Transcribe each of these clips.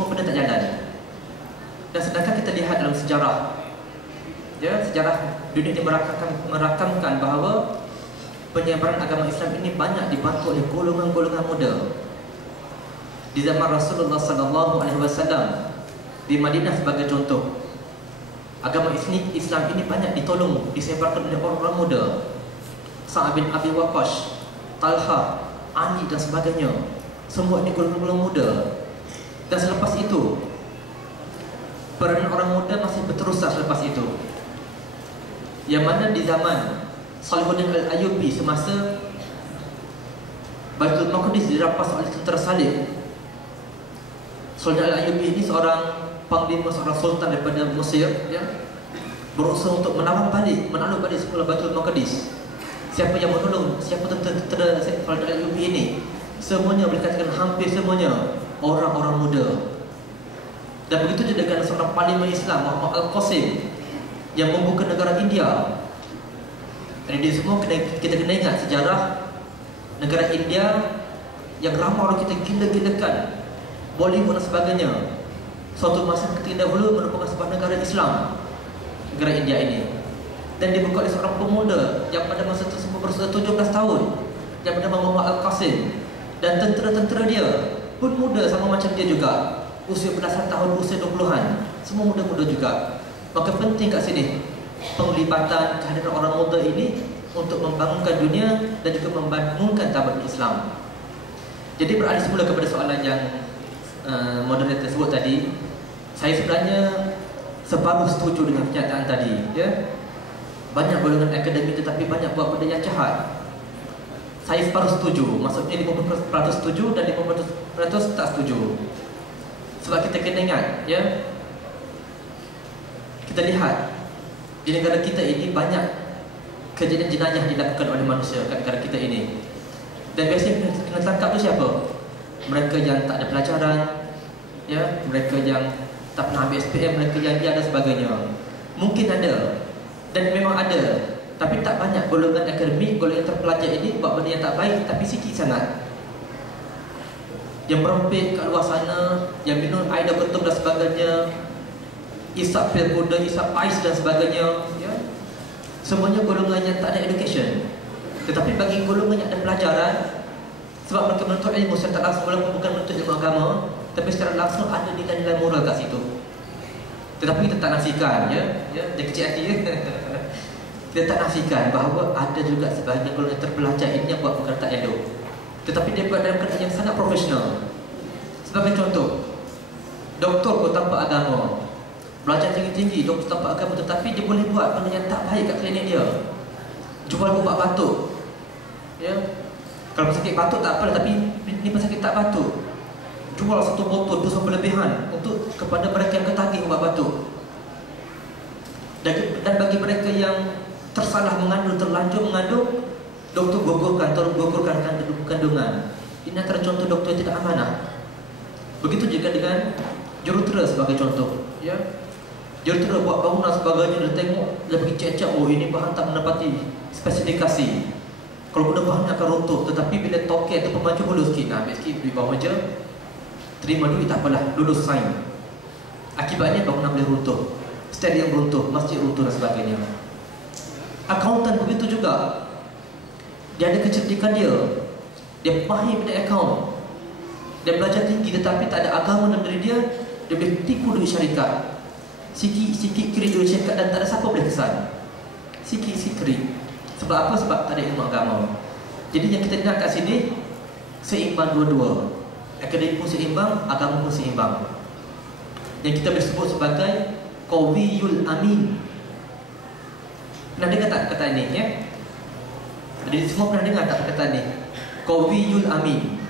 semua benda tak jalan. Dan sedangkan kita lihat dalam sejarah, ya, sejarah dunia ini merakamkan bahawa penyebaran agama Islam ini banyak dibantu oleh golongan-golongan muda. Di zaman Rasulullah SAW di Madinah sebagai contoh, agama Islam ini banyak ditolong, disebarkan oleh orang-orang muda. Sa'ad bin Abi Waqqas, Talha, Ali dan sebagainya. Semua ini golongan-golongan muda. Dan selepas itu, peranan orang muda masih berterusan selepas itu. Yang mana di zaman Salahuddin Al-Ayyubi semasa Baitul Maqdis dirampas oleh tentera Salib. Salahuddin Al-Ayyubi ini seorang panglima, seorang sultan daripada Mesir, ya, berusaha untuk menakluk balik semula Baitul Maqdis. Siapa yang menolong, siapa tentera Salahuddin Al-Ayyubi ini? Semuanya boleh katakan hampir semuanya orang-orang muda. Dan begitu juga dengan seorang panglima Islam, Muhammad Al-Qasim, yang membuka negara India. Dan ini semua kita kena ingat sejarah negara India yang ramai orang kita gila-gilakan, Bollywood dan sebagainya. Suatu masa ketika dahulu merupakan sebuah negara Islam, negara India ini. Dan dibuka oleh seorang pemuda yang pada masa tersebut berusia 17 tahun, yang bernama Muhammad Al-Qasim. Dan tentera-tentera dia pun muda sama macam dia juga, usia belasan tahun, usia 20-an, semua muda-muda juga. Maka penting kat sini penglibatan kehadiran orang muda ini untuk membangunkan dunia dan juga membangunkan tamadun Islam. Jadi beralih semula kepada soalan yang moderator sebut tadi, saya sebenarnya separuh setuju dengan pernyataan tadi, ya. Banyak golongan akademik tetapi banyak buat benda yang jahat. Saya separuh setuju, maksudnya 50% setuju dan 50% tak setuju. Sebab kita kena ingat, ya, kita lihat di negara kita ini banyak kejadian jenayah dilakukan oleh manusia kat negara kita ini. Dan biasanya kena tangkap tu siapa? Mereka yang tak ada pelajaran, ya, mereka yang tak pernah ambil SPM, mereka yang dia dan sebagainya. Mungkin ada, dan memang ada, tapi tak banyak golongan akademik, golongan terpelajar ini buat benda yang tak baik, tapi sikit sangat. Yang merempit kat luar sana, yang minum air dah betul dan sebagainya, isap pil kuda, isap ais dan sebagainya, ya. Semuanya golongan yang tak ada education. Tetapi bagi golongan yang ada pelajaran, sebab mereka menuntut ilmu secara tak langsung, walaupun bukan menuntut ilmu agama, tapi secara langsung ada nilai-nilai moral kat situ. Tetapi kita tak nafikan, ya, dia kecil hati, ya. Kita tak nafikan bahawa ada juga sebahagian golongan terpelajar ini yang buat perkara tak elok. Tetapi dia buat dalam keadaan yang sangat profesional. Sebagai contoh, doktor pun tanpa agama, belajar tinggi-tinggi, doktor tanpa agama, tetapi dia boleh buat benda yang tak baik kat klinik dia. Jual ubat batuk, ya. Kalau pesakit batuk tak apa, tapi ni pesakit tak batuk, jual satu botol dosa berlebihan untuk kepada mereka yang ketagih ubat batuk. Dan bagi mereka yang tersalah mengandung, terlanjur mengandung, doktor gugurkan kandungan. Ini antara contoh doktor yang tidak amanah. Begitu juga dengan jurutera sebagai contoh, ya. Jurutera buat bangunan sebagainya, dia tengok, dia pergi cek-cek, oh ini bahan tak menepati spesifikasi, kalau guna bahan akan runtuh. Tetapi bila token tu pemaju hulu sikit, ambil sikit, beli bawah meja, terima duit, tak apalah, lulus sign. Akibatnya bangunan boleh runtuh, stadium runtuh, masjid runtuh dan sebagainya. Akuntan begitu juga, dia ada kecerdikan dia paham benda akaun, dia belajar tinggi tetapi tak ada agama dalam diri dia boleh tipu duit syarikat, sikit-sikit kiri duit syarikat dan tak ada siapa boleh kesan, sikit-sikit kiri. Sebab apa? Sebab tak ada ilmu agama. Jadi yang kita nak kat sini seimbang dua-dua, akademik pun seimbang, agama pun seimbang. Yang kita boleh sebut sebagai qawiyul amin. Pernah dengar tak kata ini, ya? Jadi semua pernah dengar tak kata ini? Qawiyul amin,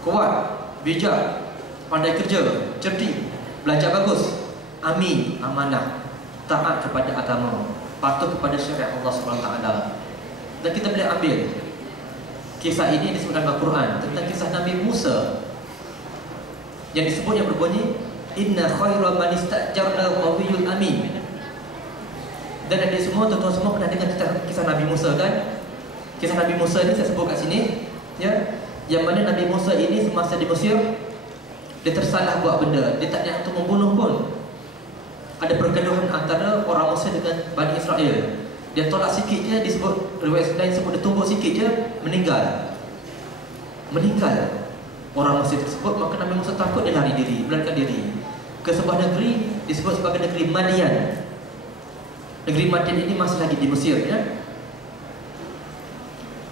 kuat, bijak, pandai kerja, cerdik, belajar bagus, amin, amanah, taat kepada agama, patuh kepada syariat Allah SWT. Dan kita boleh ambil kisah ini disebutkan dalam Al-Quran tentang kisah Nabi Musa yang disebut, yang berbunyi inna khaira man istajarna qawiyul amin. Dan ada semua, tuan-tuan semua pernah dengar kisah Nabi Musa, kan? Kisah Nabi Musa ini saya sebut kat sini, ya, yang mana Nabi Musa ini semasa di Mesir Dia tersalah buat benda, dia tak niat untuk membunuh pun. Ada pergaduhan antara orang Mesir dengan Bani Israel. Dia tolak sikit je, disebut riwayat lain sebut dia tumbuk sikit je, meninggal. Orang Mesir tersebut, maka Nabi Musa takut, dia lari diri, melarikan diri ke sebuah negeri disebut sebagai negeri Madian. Negeri Madian ini masih lagi di Mesir, ya.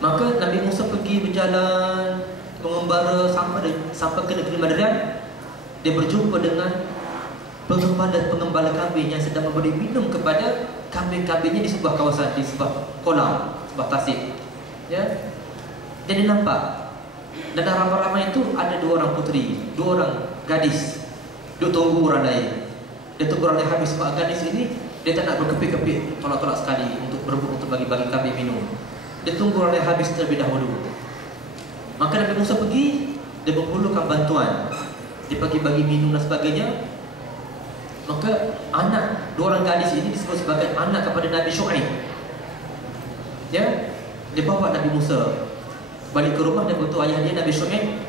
Maka Nabi Musa pergi berjalan mengembara sampai ke negeri Madian. Dia berjumpa dengan pengembala kambing yang sedang memberi minum kepada kambing-kambingnya di sebuah kawasan, di sebuah kolam, sebuah tasik, ya. Jadi nampak, dan dalam ramai itu ada 2 orang puteri, 2 orang gadis, duduk tunggu orang lain. Dia tunggu orang lain habis, sebab gadis ini dia tak nak berkepit-kepit, tolak-tolak sekali untuk berebut untuk bagi-bagi kambing minum. Dia tunggu orang lain habis terlebih dahulu. Maka Nabi Musa pergi, dia menghulurkan bantuan, dia bagi-bagi minum dan sebagainya. Maka anak 2 orang gadis ini disebut sebagai anak kepada Nabi Syuaib, ya. Dia bawa Nabi Musa balik ke rumah, dia beritahu ayah dia Nabi Syuaib.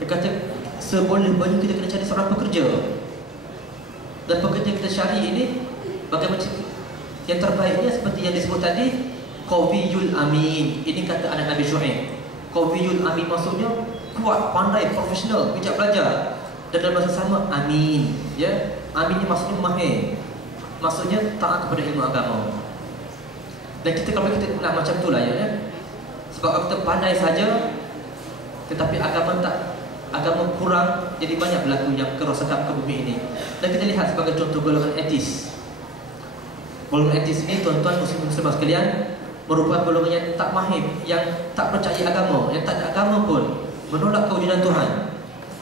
Dia kata, seboleh-boleh kita kena cari seorang pekerja, dan pekerja kita cari ini bagaimana yang terbaiknya seperti yang disebut tadi, Qawiyul Amin. Ini kata anak Nabi Syuaib. Qawiyul Amin maksudnya kuat, pandai, profesional, bijak belajar, dan dalam masa sama amin, ya. Amin ni maksudnya mahir, maksudnya taat kepada ilmu agama. Dan kita kalau kita nak macam tu lah, ya. Sebab kalau kita pandai saja tetapi agama kurang, jadi banyak berlaku yang kerosakan ke bumi ini. Dan kita lihat sebagai contoh golongan etis. Golongan etis ini, tuan-tuan muslim-muslimah sekalian, merupakan golongan yang tak mahir, yang tak percaya agama, yang tak ada agama pun, menolak kewujudan Tuhan.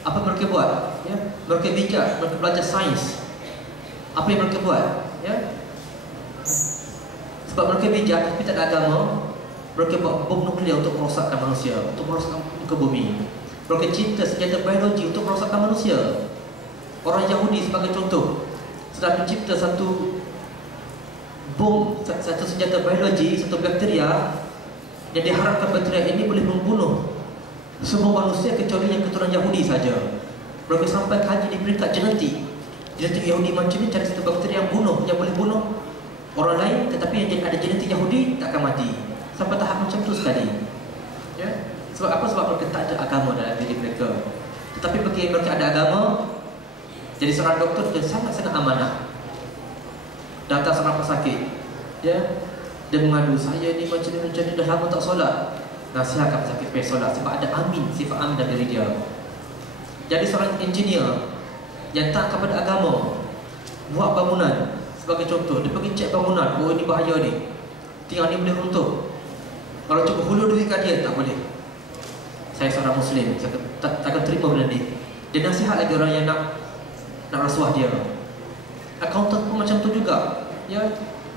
Apa mereka buat? Ya, mereka bijak, mereka belajar sains. Apa yang mereka buat? Ya, sebab mereka bijak tapi tak ada agama, mereka buat bom nuklear untuk merosakkan manusia, untuk merosakkan muka bumi. Mereka cipta senjata biologi untuk merosakkan manusia. Orang Yahudi sebagai contoh sedang mencipta satu bom, satu senjata biologi, satu bakteria yang diharapkan bakteria ini boleh membunuh semua manusia kecuali yang keturunan Yahudi saja. Mereka sampai kaji di peringkat genetik. Genetik Yahudi macam ni, cari satu bakteri yang boleh bunuh orang lain, tetapi yang ada genetik Yahudi tak akan mati. Sampai tahap macam tu sekali, ya. Sebab apa? Sebab mereka tak ada agama dalam diri mereka. Tetapi bagi mereka ada agama, jadi seorang doktor dia sangat-sangat amanah. Datang seorang pesakit, ya, dia mengadu, saya ni macam ni dah lama tak solat. Nasihatkan pesakit supaya solat, sebab ada amin, sifat amin dalam diri dia. Jadi seorang engineer yang tak kepada agama, buat bangunan sebagai contoh, dia pergi cek bangunan, oh ini bahaya ni, tiang ni boleh runtuh. Kalau cuba hulur duit kat dia, tak boleh. Saya seorang Muslim, saya takkan terima benda ni. Dia nasihat lagi orang yang nak rasuah dia. Accountant pun macam tu juga, ya.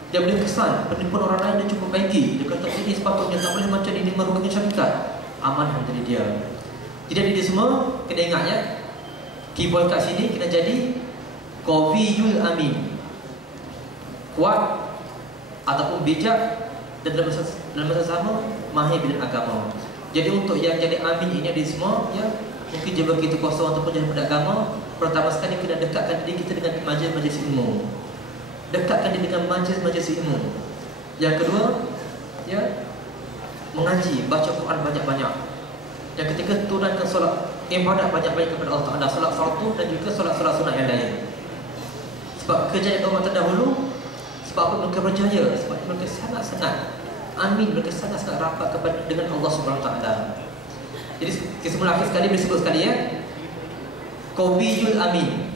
Dia boleh kesan penipuan orang lain, dia cuba baiki. Dia kata ini sepatutnya tak boleh macam ini, merugikan syarikat. Aman dari dia. Jadi dia semua kena ingat, ya. Keyboard kat sini kena jadi Qawiyul Amin, kuat ataupun bijak, dan dalam masa sama mahir bidang agama. Jadi untuk yang jadi amin ini ada semua, ya, mungkin dia begitu kuasa ataupun jadi pada agama. Pertama sekali kena dekatkan diri kita dengan majlis-majlis ilmu. Dekatkan diri dengan majlis-majlis ilmu. Yang kedua, ya, mengaji, baca Quran banyak-banyak. Yang ketiga, tunaikan solat ibadat banyak-banyak kepada Allah Ta'ala, solat fardu dan juga solat-solat sunat yang lain. Sebab kejayaan kaum terdahulu, sebab apa mereka berjaya? Sebab mereka sangat-sangat amin, mereka sangat-sangat rapat kepada dengan Allah Subhanahu Wa Taala. Jadi kesimpulan akhir sekali disebut sekali, ya, Qawiyul Amin.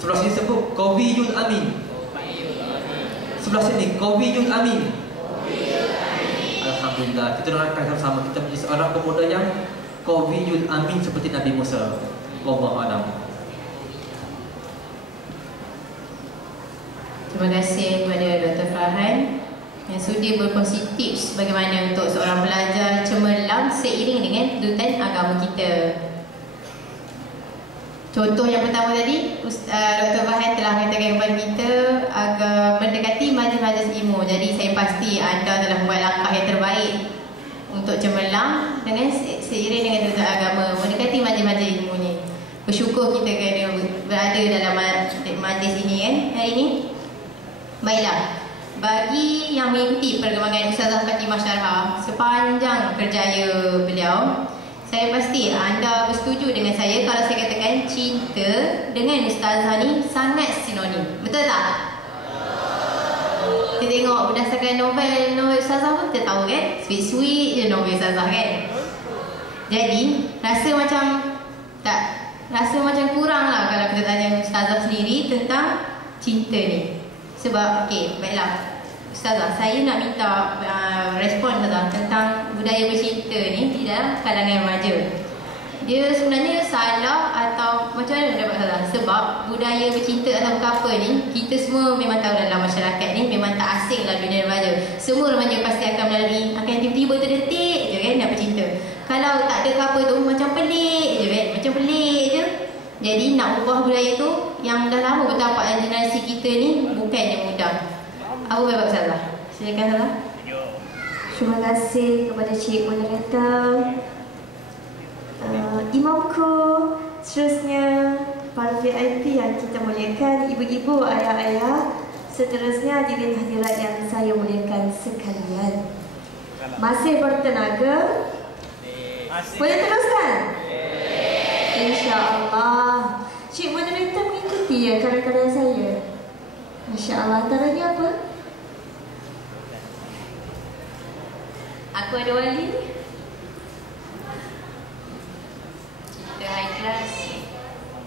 Sebelah sini sebut Qawiyul Amin. Sebelah sini Qawiyul Amin. Alhamdulillah, kita doakan sama-sama kita menjadi seorang pemuda yang Qawiyul Amin seperti Nabi Musa. Wallahu a'lam. Terima kasih kepada Dr. Farhan yang sudi berkongsi tips bagaimana untuk seorang pelajar cemerlang seiring dengan tuntutan agama kita. Contoh yang pertama tadi, Dr. Farhan telah mengatakan kepada kita agar mendekati majlis-majlis ilmu. Jadi saya pasti anda telah membuat langkah yang terbaik untuk cemerlang dengan seiring dengan tuntutan agama, mendekati majlis-majlis ilmu ni. bersyukur kita kerana berada dalam majlis ini kan hari ini. Baiklah, bagi yang mengikuti perkembangan Ustazah Fatimah Syarhah sepanjang kerjaya beliau, saya pasti anda bersetuju dengan saya kalau saya katakan cinta dengan Ustazah ni sangat sinonim. Betul tak? Kita tengok berdasarkan novel Ustazah pun kita tahu kan, sweet-sweet je novel Ustazah kan. Jadi rasa macam kurang lah kalau kita tanya Ustazah sendiri tentang cinta ni. Sebab baiklah Ustazah, saya nak minta respon Ustazah tentang budaya bercinta ni di dalam kalangan remaja. Dia sebenarnya salah atau macam mana pendapat Ustazah? Sebab budaya bercinta atau apa ni, kita semua memang tahu dalam masyarakat ni memang tak asing lah dunia remaja. Semua remaja pasti akan tiba-tiba terdetik je kan nak bercinta. Kalau tak ada apa tu macam pelik je kan, macam pelik je. Jadi nak ubah budaya tu yang dah lama bertapak dalam generasi kita ni bukannya mudah. Apa pendapat Ustazah? Silakan Ustazah. Terima kasih kepada Cik Moderator, Imamku, seterusnya para VIP yang kita muliakan, ibu-ibu, ayah-ayah, seterusnya hadirin hadirat yang saya muliakan sekalian. Masih bertenaga? Boleh teruskan? InsyaAllah. Cik Moderator mengikuti ya karya-karya saya. InsyaAllah. Antaranya apa? Aku ada wali. Cinta high class.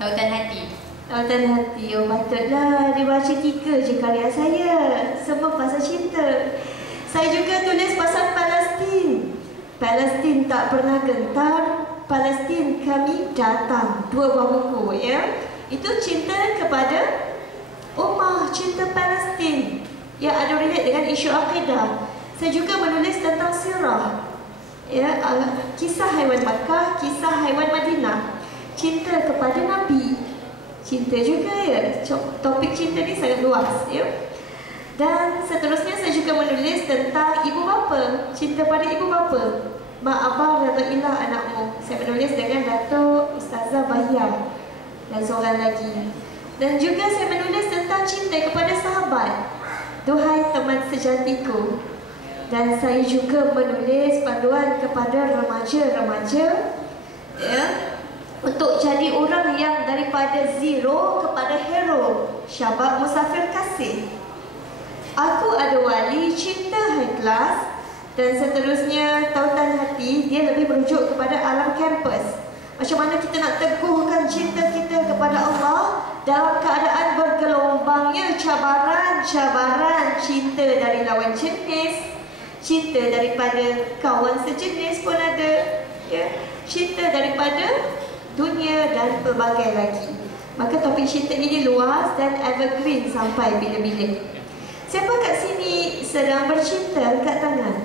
Tautan hati. Tautan hati. Oh patutlah dibaca 3 je karya saya. Semua pasal cinta. Saya juga tulis pasal Palestin. Palestin tak pernah gentar, Palestin kami datang. 2 buah buku ya. Itu cinta kepada ummah, cinta Palestin yang ada relate dengan isu akidah. Saya juga menulis tentang sirah ya, kisah haiwan Makkah, kisah haiwan Madinah, cinta kepada Nabi. Cinta juga ya. Topik cinta ni sangat luas ya. Dan seterusnya saya juga menulis tentang ibu bapa, cinta pada ibu bapa. Mak abah redailah anakmu. Saya menulis dengan Datuk Ustazah Bahia dan seorang lagi. Dan juga saya menulis tentang cinta kepada sahabat. Duhai teman sejatiku. Dan saya juga menulis panduan kepada remaja-remaja ya, untuk jadi orang yang daripada zero kepada hero. Syabab musafir kasih. Aku ada wali, cinta high class. Dan seterusnya tautan hati, dia lebih merujuk kepada alam kampus. Macam mana kita nak teguhkan cinta kita kepada Allah dalam keadaan bergelombangnya cabaran-cabaran. Cinta dari lawan jenis, cinta daripada kawan sejenis pun ada ya. Cinta daripada dunia dan pelbagai lagi. Maka topik cinta ini luas dan evergreen sampai bila-bila. Siapa kat sini sedang bercinta? Angkat tangan.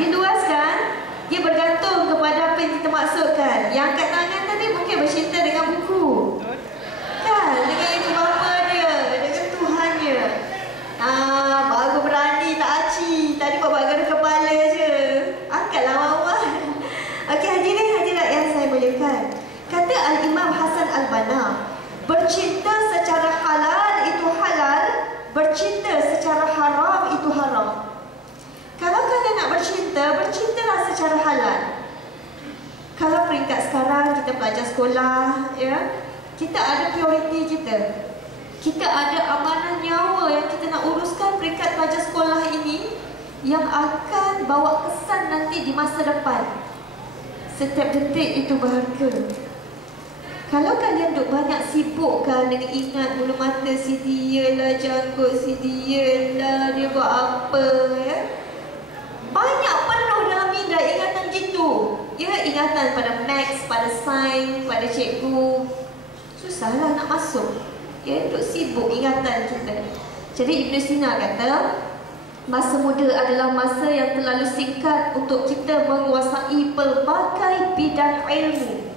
Dia luas kan? Dia bergantung kepada apa yang kita maksudkan. Yang angkat tangan tadi mungkin bercinta dengan buku kan? Dengan ibu bapa dia, dengan Tuhan dia. Baru berani tak aci. Tadi bawa gaduh kepala je. Angkatlah awal-awal. Okey, hadirin hadirat yang saya muliakan. Kata Al-Imam Hasan Al-Banna, bercinta secara halal itu halal, bercinta secara haram itu haram. Kalau kalian nak bercinta, bercintalah secara halal. Kalau peringkat sekarang kita pelajar sekolah ya, kita ada prioriti kita. Kita ada amanah nyawa yang kita nak uruskan peringkat pelajar sekolah ini yang akan bawa kesan nanti di masa depan. Setiap detik itu berharga. Kalau kalian duk banyak sibukkan dengan ingat bulu mata si dia lah, janggut si dia lah, dia buat apa ya, banyak penuh dalam minda ingatan gitu ya, ingatan pada maths, pada sains, pada cikgu. Susahlah nak masuk ya, duk sibuk ingatan kita. Jadi Ibn Sina kata, masa muda adalah masa yang terlalu singkat untuk kita menguasai pelbagai bidang ilmu.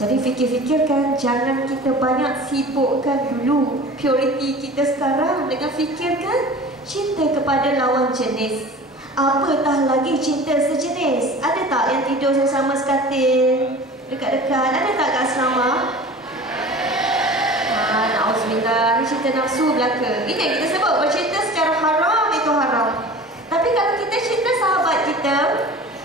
Jadi fikir-fikirkan, jangan kita banyak sibukkan dulu prioriti kita sekarang dengan fikirkan cinta kepada lawan jenis. Apatah lagi cinta sejenis. Ada tak yang tidur sama sekatil, dekat-dekat? Ada tak kat asrama? Na'udzubillah, ni cinta nafsu belaka. Ini yang kita sebut bercinta secara haram, itu haram. Tapi kalau kita cinta sahabat kita,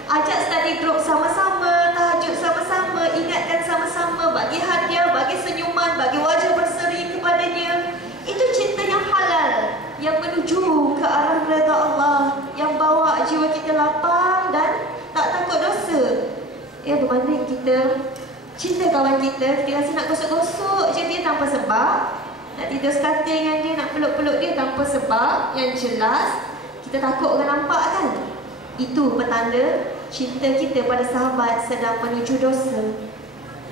ajak study group sama-sama, tahajud sama-sama, ingatkan sama-sama, bagi hadiah, bagi senyuman, bagi wajah berseri kepadanya, itu cinta yang halal, yang menuju ke arah redha Allah, yang bawa jiwa kita lapang dan tak takut dosa. Ya, berbanding kita cinta kawan kita, kita rasa nak gosok-gosok je dia tanpa sebab, nak tidur sekatil dengan dia, nak peluk-peluk dia tanpa sebab yang jelas, kita takut orang nampak kan? Itu petanda cinta kita pada sahabat sedang menuju dosa.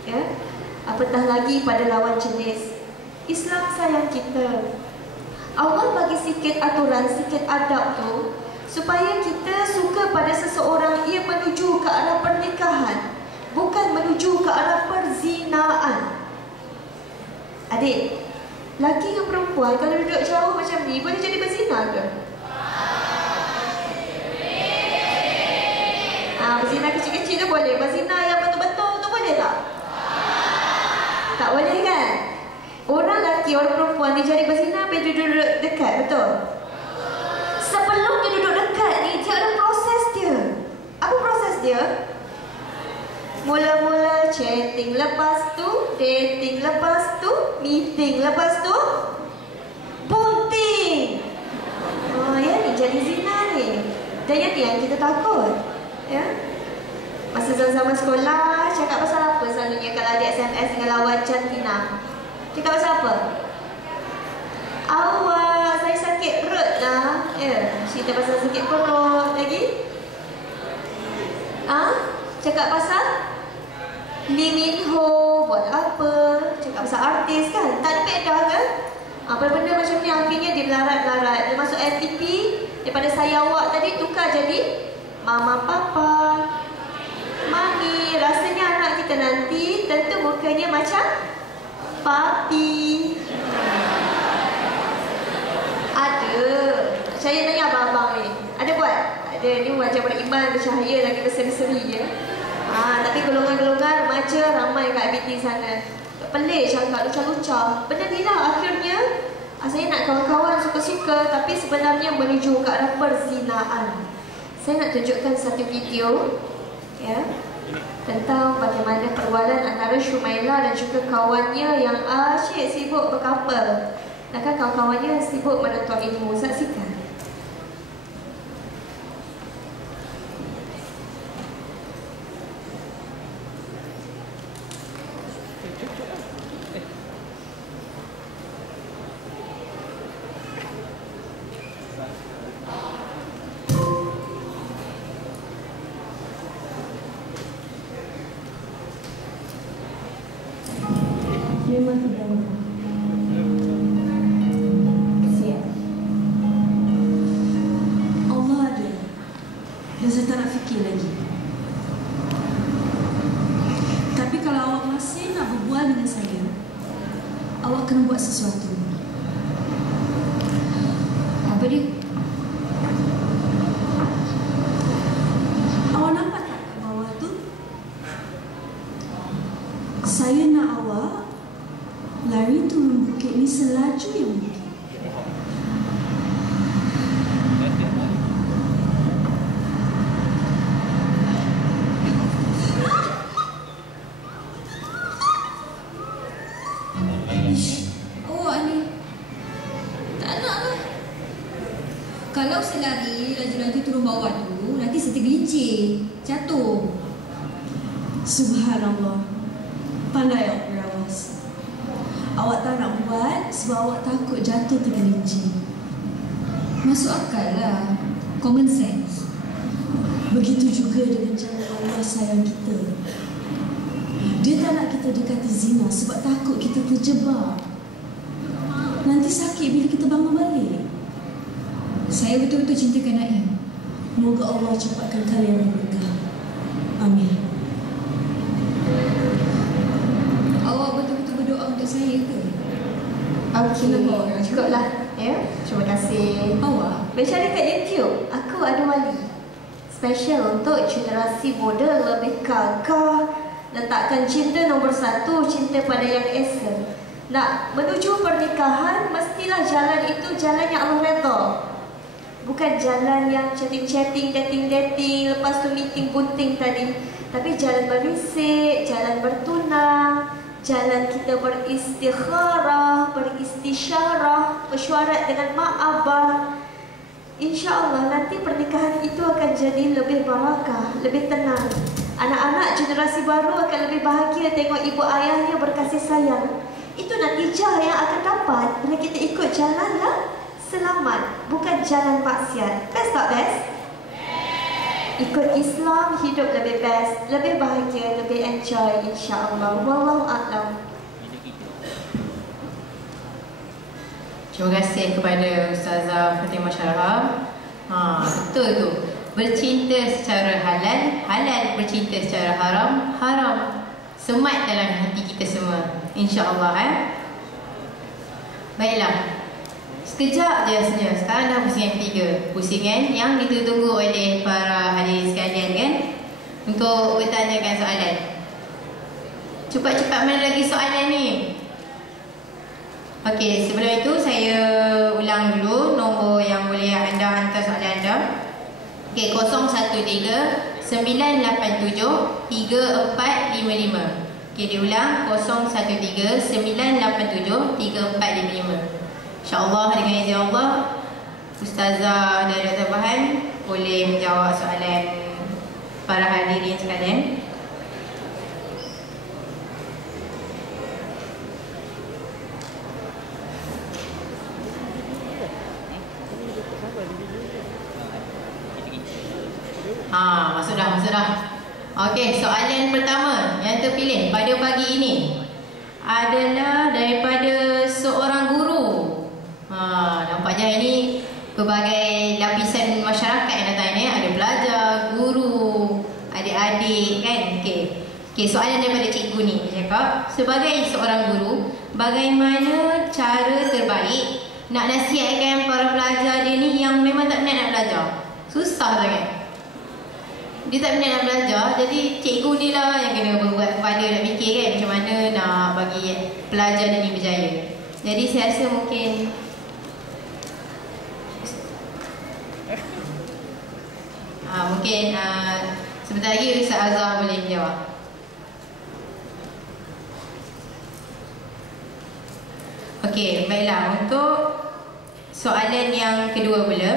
Ya? Apatah lagi pada lawan jenis. Islam sayang kita. Allah bagi sikit aturan, sikit adab tu supaya kita suka pada seseorang ia menuju ke arah pernikahan, bukan menuju ke arah perzinaan. Adik, laki dengan perempuan kalau duduk jauh macam ni boleh jadi berzina ke? Berzina kecil-kecil tu boleh. Berzina yang betul-betul tu boleh tak? Tak boleh kan? Orang lelaki, orang perempuan dia jadi berzina bila dia duduk dekat, betul? Sebelum dia duduk dekat ni, dia ada proses dia. Apa proses dia? Mula-mula chatting, lepas tu dating, lepas tu meeting, lepas tu bunting. Ya ni jadi zina ni. Dan yang kita takut. Ya? Masa zaman sekolah, cakap pasal apa selalunya kalau ada SMS dengan lawan cantina? Cakap pasal apa? Awak, saya sakit perut lah. Ya, cerita pasal sakit perut lagi. Cakap pasal Lee Min Ho buat apa? Cakap pasal artis kan? Tak ada beda kan? Benda-benda macam ni akhirnya dia melarat-larat. Dia masuk FTP, daripada saya awak tadi tukar jadi mama papa, mami. Rasanya anak kita nanti tentu mukanya macam papi. Ada. Saya nanya abang-abang ni, ada buat? Ada. Ni wajah beriman, bercahaya, lagi berseri-seri je. Tapi golongan-golongan remaja ramai kat IBT sana. Pelik cakap, lucah-lucah. Benda ni lah akhirnya saya nak kawan-kawan suka-suka, tapi sebenarnya menuju ke arah perzinaan. Saya nak tunjukkan satu video ya, tentang bagaimana perbualan antara Shumailah dan juga kawannya yang asyik sibuk berkapal. Dan kan kawan-kawannya sibuk menuntut ilmu. Saksikan. Memang tidak mudah. Siap. Allah ada. Dan saya tak nak fikir lagi. Tapi kalau awak masih nak berbual dengan saya, awak kena buat sesuatu. Apa dia? Awak nampak tak kat bawah tu? Saya nak awak lari turun bukit ni selaju yang mungkin. Awak ni tak nak lah. Kalau saya lari laju-laju turun bawah tu, nanti saya tergelincir, jatuh. Subhanallah. Pandai awak berawas. Awak tak nak buat sebab awak takut jatuh tergelincir. Masuk akal lah. Common sense. Begitu juga dengan cara Allah sayang kita. Dia tak nak kita dekati zina sebab takut kita terjebak. Nanti sakit bila kita bangun balik. Saya betul-betul cintakan Naim. Moga Allah cepatkan kalian menikah. Amin. Awak betul-betul berdoa untuk saya ke? Okey, cukuplah ya. Terima kasih. Awak? Boleh cari kat YouTube. Aku ada wali. Special untuk generasi muda lebih kakak. Letakkan cinta nombor 1, cinta pada yang esa. Nak menuju pernikahan, mestilah jalan itu jalan yang Allah redha. Bukan jalan yang chatting-chatting, dating-dating, lepas tu meeting bunting tadi. Tapi jalan berisik, jalan bertunang, jalan kita beristikharah, beristisyarah, mesyuarat dengan mak abah. InsyaAllah nanti pernikahan itu akan jadi lebih barakah, lebih tenang. Anak-anak generasi baru akan lebih bahagia tengok ibu ayahnya berkasih sayang. Itu natijah yang akan dapat bila kita ikut jalan yang selamat, bukan jalan maksiat. Best tak best? Ikut Islam, hidup lebih best, lebih bahagia, lebih enjoy insya-Allah. Wallahu a'lam. Terima kasih kepada Ustazah Fatimah Syarah. Betul tu. Bercinta secara halal, halal bercinta secara haram, haram semat dalam hati kita semua. InsyaAllah. Baiklah. Sekejap je rasanya. Sekarang dah pusingan ketiga. Pusingan yang ditunggu oleh para hadirin sekalian kan, untuk bertanyakan soalan. Cepat-cepat mana lagi soalan ni? Okey, sebelum itu saya ulang dulu nombor yang boleh anda hantar soalan anda. Okey, 013 987 3455. Okey, diulang 013 987 3455. InsyaAllah dengan izin Allah, Ustazah dan Dr. Bahan boleh menjawab soalan para hadirin sekalian. Masuk dah. Okey, soalan pertama yang terpilih pada pagi ini adalah daripada seorang guru. Nampaknya ini pelbagai lapisan masyarakat yang datang ni. Ada pelajar, guru, adik-adik kan. Okey, soalan daripada cikgu ni. Dia cakap, sebagai seorang guru, bagaimana cara terbaik nak nasihatkan para pelajar dia ni yang memang tak minat nak belajar? Susah sangat. Dia tak minat nak belajar, jadi cikgu ni lah yang kena berbuat kepada nak fikir kan macam mana nak bagi pelajar dia ni berjaya. Jadi saya rasa mungkin sebentar lagi Ustaz Azhar boleh menjawab. Okey, baiklah. Untuk soalan yang kedua pula,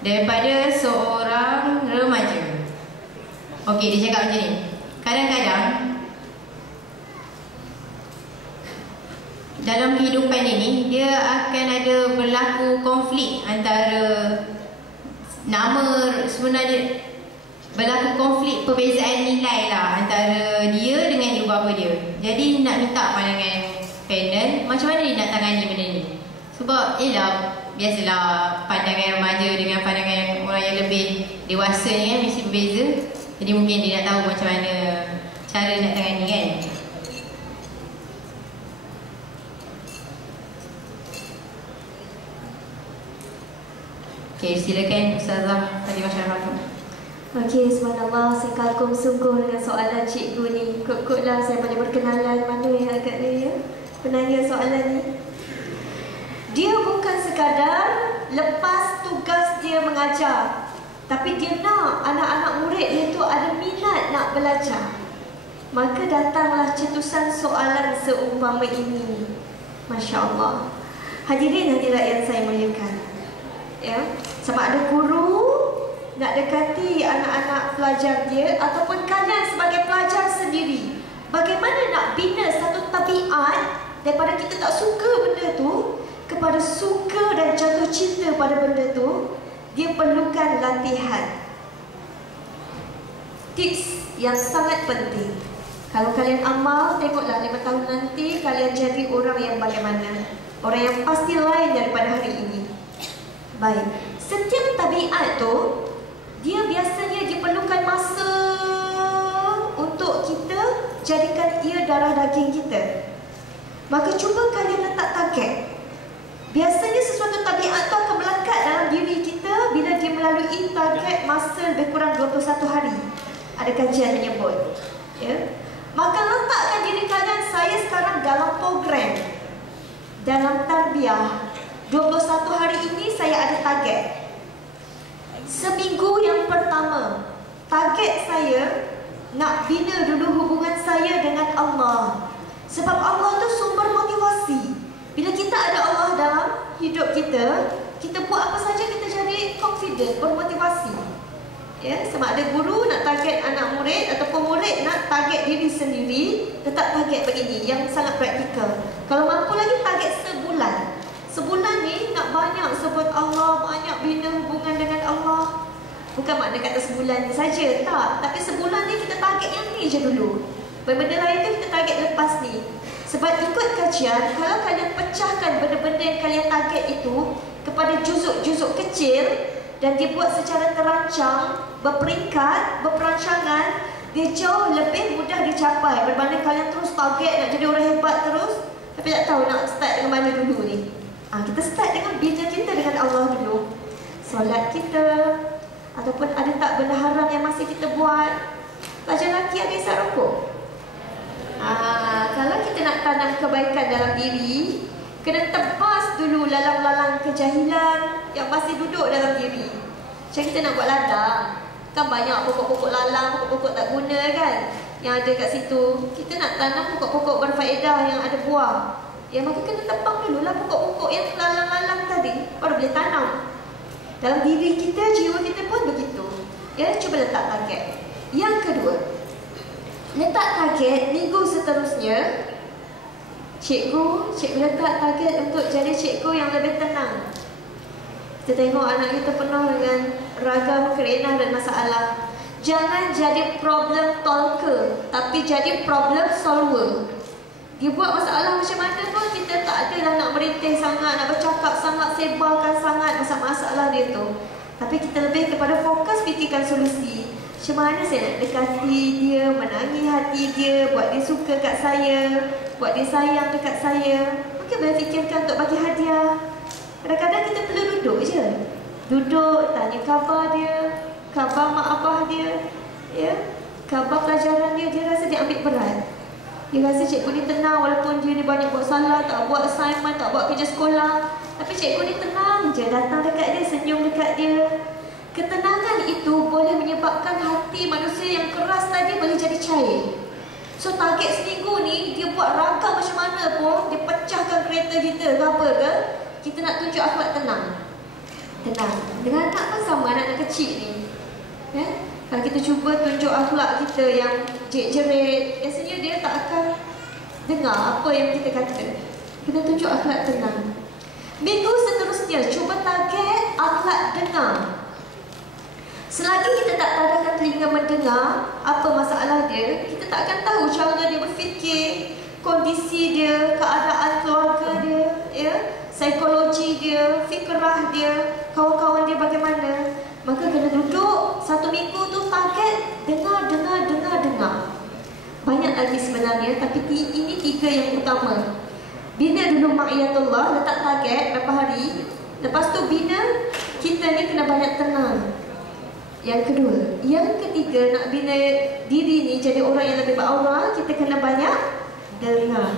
daripada seorang remaja. Okey, dia cakap macam ni. Kadang-kadang dalam kehidupan ini dia akan ada berlaku konflik antara nama sebenarnya, berlaku konflik perbezaan nilai lah antara dia dengan ibu bapa dia. Jadi nak minta pandangan panel, macam mana dia nak tangani benda ni? Sebab biasalah pandangan remaja dengan pandangan orang yang lebih dewasa ni kan mesti berbeza. Jadi mungkin dia nak tahu macam mana cara nak tangani kan. Okey, silakan Ustazah Fatimah Syarah. Okey, subhanallah, saya kagum sungguh dengan soalan cikgu ni. Kut-kutlah saya boleh berkenalan mana yang agaknya ya penanya soalan ni. Dia bukan sekadar lepas tugas dia mengajar, tapi dia nak anak-anak murid dia tu ada minat nak belajar. Maka datanglah cetusan soalan seumpama ini. Masya Allah. Hadirin hadirat yang saya muliakan, ya, sama ada guru nak dekati anak-anak pelajar dia ataupun kalian sebagai pelajar sendiri, bagaimana nak bina satu tabiat daripada kita tak suka benda tu kepada suka dan jatuh cinta pada benda tu. Dia perlukan latihan. Tips yang sangat penting. Kalau kalian amal, tengoklah 5 tahun nanti kalian jadi orang yang bagaimana. Orang yang pasti lain daripada hari ini. Baik, setiap tabiat tu dia biasanya diperlukan masa untuk kita jadikan ia darah daging kita. Maka cuba kalian letak target. Biasanya sesuatu tabiat tu akan melekat dalam diri kita bila dia melalui target masa lebih kurang 21 hari. Ada kajian menyebut. Ya. Maka letakkan diri kalian, saya sekarang dalam program, dalam tarbiyah. 21 hari ini saya ada target. Seminggu yang pertama, target saya nak bina dulu hubungan saya dengan Allah. Sebab Allah tu sumber motivasi. Bila kita ada Allah dalam hidup kita, kita buat apa saja kita jadi confident, bermotivasi. Ya, sama ada guru nak target anak murid ataupun murid nak target diri sendiri, letak target begini yang sangat praktikal. Kalau mampu lagi target sebulan. Sebulan ni nak banyak sebut Allah, banyak bina hubungan dengan Allah. Bukan makna kata sebulan ni saja, tak. Tapi sebulan ni kita target yang ni je dulu. Benda lain tu kita target lepas ni. Sebab ikut kajian, kalau kalian pecahkan benda-benda yang kalian target itu kepada juzuk-juzuk kecil dan dibuat secara terancang, berperingkat, berperancangan, dia jauh lebih mudah dicapai berbanding kalian terus target nak jadi orang hebat terus tapi tak tahu nak start dengan mana dulu ni. Kita start dengan bina kita dengan Allah dulu. Solat kita, ataupun ada tak benda haram yang masih kita buat. Pelajar lelaki ada isap rokok. Kalau kita nak tanam kebaikan dalam diri, kena tebas dulu lalang-lalang kejahilan yang masih duduk dalam diri. Macam kita nak buat ladang, kan banyak pokok-pokok lalang, pokok-pokok tak guna kan yang ada kat situ. Kita nak tanam pokok-pokok berfaedah yang ada buah, ya maka kena tebang dululah pokok-pokok yang lalang-lalang tadi, baru boleh tanam. Dalam diri kita, jiwa kita pun begitu. Ya, cuba letak target. Yang kedua, letak target minggu seterusnya. Cikgu letak target untuk jadi cikgu yang lebih tenang. Kita tengok anak kita penuh dengan ragam kerenah dan masalah. Jangan jadi problem talker, tapi jadi problem solver. Dia buat masalah macam mana pun kita tak adalah nak merintih sangat, nak bercakap sangat, sebarkan sangat masalah dia tu. Tapi kita lebih kepada fokus fikirkan solusi. Macam mana saya nak dekati dia, menangi hati dia, buat dia suka kat saya, buat dia sayang dekat saya. Mungkin boleh fikirkan untuk bagi hadiah. Kadang-kadang kita perlu duduk je. Duduk, tanya khabar dia, khabar mak abah dia, ya, khabar pelajaran dia. Dia rasa dia ambil berat. Dia rasa cikgu ni tenang walaupun dia ni banyak buat salah, tak buat assignment, tak buat kerja sekolah. Tapi cikgu ni tenang je, datang dekat dia, senyum dekat dia. Ketenangan itu boleh menyebabkan hati manusia yang keras tadi boleh jadi cair. So target seminggu ni, dia buat ragam macam mana pun, dia pecahkan kereta kita ke apa ke, kita nak tunjuk akhlak tenang. Tenang. Dengan anak pun sama, anak-anak kecil ni. Kalau kita cuba tunjuk akhlak kita yang jerit-jerit, biasanya dia tak akan dengar apa yang kita kata. Kita tunjuk akhlak tenang. Minggu seterusnya, cuba target akhlak dengar. Selagi kita tak tadahkan telinga mendengar apa masalah dia, kita tak akan tahu cara dia berfikir, kondisi dia, keadaan keluarga dia, ya, psikologi dia, fikrah dia, kawan-kawan dia bagaimana. Maka kena duduk 1 minggu tu target dengar. Banyak lagi sebenarnya, tapi ini 3 yang utama. Bina dulu ma'iyatullah, letak target berapa hari. Lepas tu bina kita ni kena banyak tenang. Yang kedua. Yang ketiga, nak bina diri ni jadi orang yang lebih beraura, kita kena banyak dengar.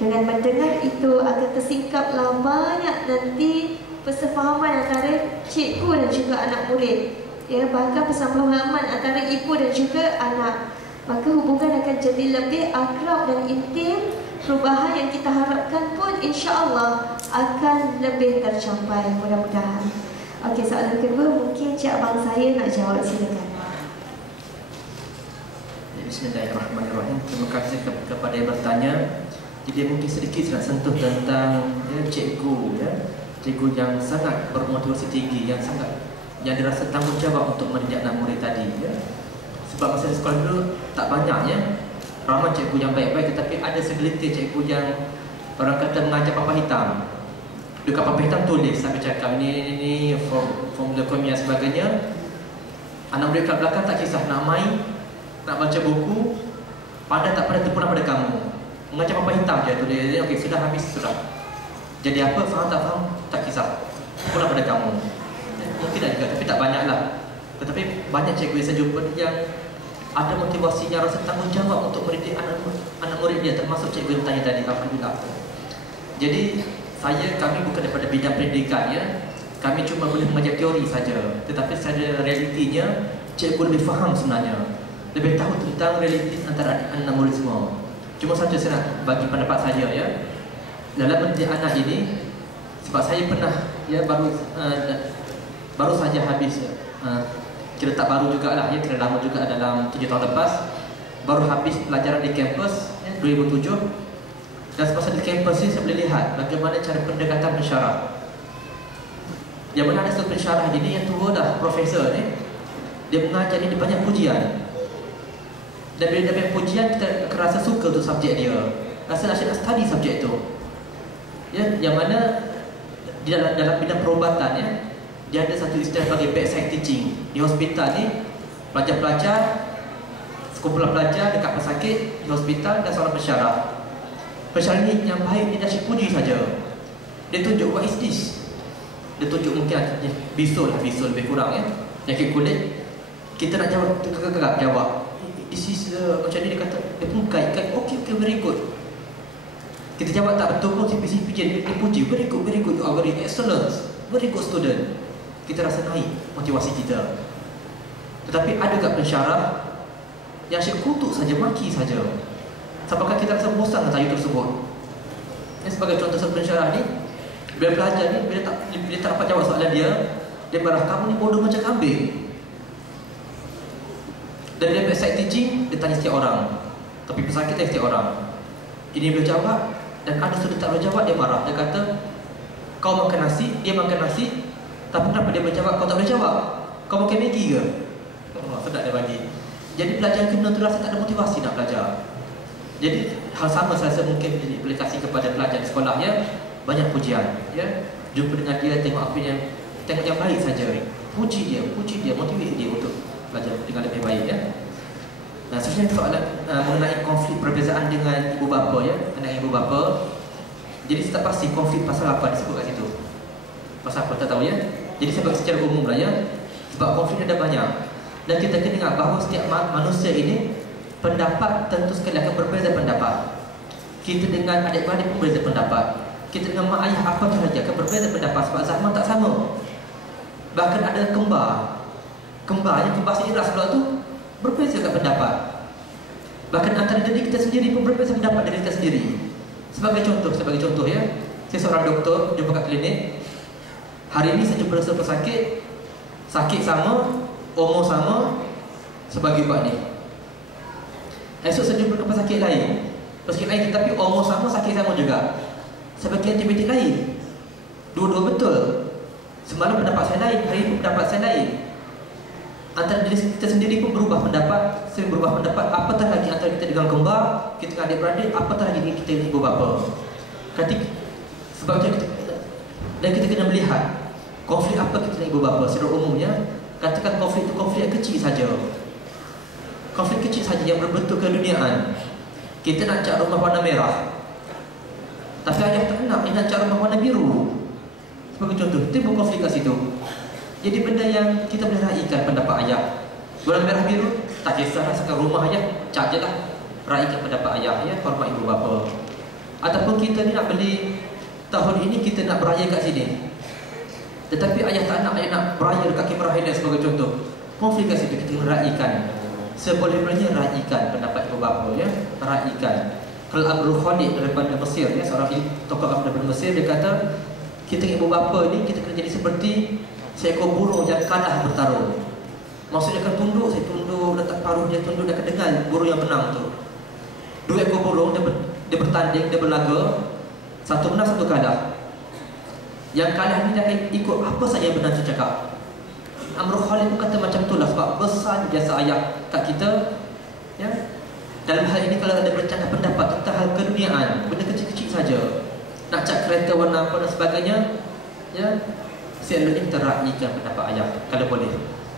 Dengan mendengar itu akan tersingkaplah banyak nanti persefahaman antara cikgu dan juga anak murid. Ya, bahkan persefahaman antara ibu dan juga anak. Maka hubungan akan jadi lebih akrab dan intim. Perubahan yang kita harapkan pun insya-Allah akan lebih tercapai, mudah-mudahan. Okey, soalan kedua mungkin cik abang saya nak jawab, silakan. Bismillahirrahmanirrahim. Terima kasih kepada yang bertanya. Jadi mungkin sedikit nak sentuh tentang cikgu, cikgu yang sangat bermotivasi tinggi, yang dirasa tanggungjawab untuk mendidik anak murid tadi. Sebab masa sekolah dulu tak banyaknya ramai cikgu yang baik-baik, tetapi ada segelintir cikgu yang orang kata mengajar papan hitam. Dekat papan hitam tulis sampai cakap ni formula kimia sebagainya. Anak murid kat belakang tak kisah, nak main, nak baca buku, pada tak pada terpulang pada kamu. Mengajar papan hitam je tulis, okey sudah habis sudah. Jadi apa, faham tak faham, tak kisah, pulang pada kamu. mungkin ada juga, tapi tak banyak lah. Tetapi banyak cikgu yang saya jumpa yang ada motivasinya, rasa tanggungjawab untuk mendidik anak murid dia, termasuk cikgu yang tanya tadi, alhamdulillah. Jadi kami bukan daripada bidang pendidikan ya. Kami cuma boleh mengajar teori saja. Tetapi secara realitinya cikgu lebih faham sebenarnya, lebih tahu tentang realiti antara anak murid semua. Cuma saja saya nak bagi pendapat saja ya. Dalam mendidik anak ini, sebab saya pernah ya baru saja habis kira tak baru jugalah ya, kira lama juga dalam 7 tahun lepas, baru habis pelajaran di kampus ya, 2007. Dan semasa di kampus ini saya boleh lihat bagaimana cara pendekatan pensyarah. Yang mana ada satu pensyarah ini yang tua dah, profesor ni, dia mengajar ni banyak pujian. Dan bila dia banyak pujian, kita rasa suka tu subjek dia, rasa nak study subjek tu ya. Yang mana di dalam bidang perubatan ya, dia ada satu istilah bagi bedside teaching. Di hospital ni, pelajar-pelajar, sekumpulan pelajar dekat pesakit di hospital dan seorang pensyarah. Pensyarah ni yang baik, dia dah puji saja. Dia tunjuk, what is this? Dia tunjuk mungkin bisul lebih kurang ya, penyakit kulit. Kita nak jawab, tegak-tegak jawab, this is macam ni. Dia kata, dia pun kait, okay, very good. Kita jawab tak betul pun, CPC dia puji, very good, you are very excellent, very good student. Kita rasa naik motivasi kita. Tetapi ada tak pensyarah yang asyik kutuk saja, maki saja, sampaikan kita rasa bosan dengan tayu tersebut ya. Sebagai contoh satu pensyarah ni, bila pelajar ni, bila tak dapat jawab soalan dia marah, kamu ni bodoh macam kambing. Dan dia bedside teaching, dia tanya setiap orang, tapi pesakit tanya setiap orang. Ini boleh jawab, dan ada sudah tak boleh jawab, dia marah. Dia kata, kau makan nasi, dia makan nasi, tapi kenapa dia boleh jawab, kau tak boleh jawab? Kau makan Maggi ke? Sedap dia bagi. Jadi pelajar kena tu rasa tak ada motivasi nak belajar. Jadi hal sama saya rasa mungkin diaplikasi kepada pelajar di sekolah ya. Banyak pujian ya. Jumpa dengan dia, tengok apa yang baik saja. Puji dia, motivate dia untuk belajar dengan lebih baik ya. Nah, seterusnya soalan mengenai konflik perbezaan dengan ibu bapa ya, anak ibu bapa. Jadi saya tak pasti konflik pasal apa disebut kat situ. Pasal apa tak tahu ya. Jadi saya bagi secara umum lah ya. Sebab konflik ada banyak. Dan kita kena ingat bahawa setiap manusia ini pendapat tentu sekali akan berbeza pendapat. Kita dengan adik-beradik pun berbeza pendapat. Kita dengan mak ayah apa sahaja akan berbeza pendapat sebab zaman tak sama. Bahkan ada kembar yang kembar seiras pula tu berbeza kat pendapat. Bahkan antara diri kita sendiri pun berbeza pendapat dari kita sendiri. Sebagai contoh ya, saya seorang doktor jumpa kat klinik. Hari ini saya jumpa seorang pesakit, sakit sama, umur sama sebagai buat ni. Esok saya jumpa pesakit lain, tetapi umur sama, sakit sama juga, sebagai antibiotik lain. Dua-dua betul. Semalam pendapat saya lain, hari ini pendapat saya lain. Antara diri kita sendiri pun berubah pendapat, sering berubah pendapat. Apatah lagi antara kita dengan kembar, kita dengan adik-beradik, apatah lagi kita dengan ibu bapa. Sebab itu kita kena melihat konflik apa kita dengan ibu bapa. Secara umumnya, katakan konflik itu konflik yang kecil saja. Konflik kecil saja yang berbentuk keduniaan. Kita nak cat rumah warna merah, tapi ayah tak nak, dia nak cat rumah warna biru. Sebagai contoh, timbul konflik kat situ. Jadi benda yang kita boleh raikan pendapat ayah. Warna merah biru, tak kisahlah, sekarang rumah ayah, cat je lah. Raikan pendapat ayah, ya, hormat ibu bapa. Ataupun kita ni nak beli, tahun ini kita nak beraya kat sini, tetapi ayah tak nak, ayah nak beraya dekat Kimarah Highlands sebagai contoh. Konflik kat situ kita raikan. Seboleh-bolehnya raikan pendapat ibu bapa ya, raikan. Kalau Abdul Khalid daripada Mesir ya, seorang tokoh daripada Mesir, dia kata kita ibu bapa ni kita kena jadi seperti seekor burung yang kalah bertarung. Maksudnya akan tunduk, saya tunduk, letak paruh dia tunduk, dia akan dengar burung yang menang tu. Dua ekor burung dia bertanding, dia berlaga, satu menang satu kalah. Yang kalah ni dia akan ikut apa saja yang benar tu cakap. Amrul Khalid pun kata macam itulah, sebab besar biasa ayah kat kita ya. Dalam hal ini kalau ada bercakap pendapat tentang hal keduniaan, benda kecil-kecil saja, nak cat kereta warna apa dan sebagainya ya, selalunya kita raikan pendapat ayah kalau boleh.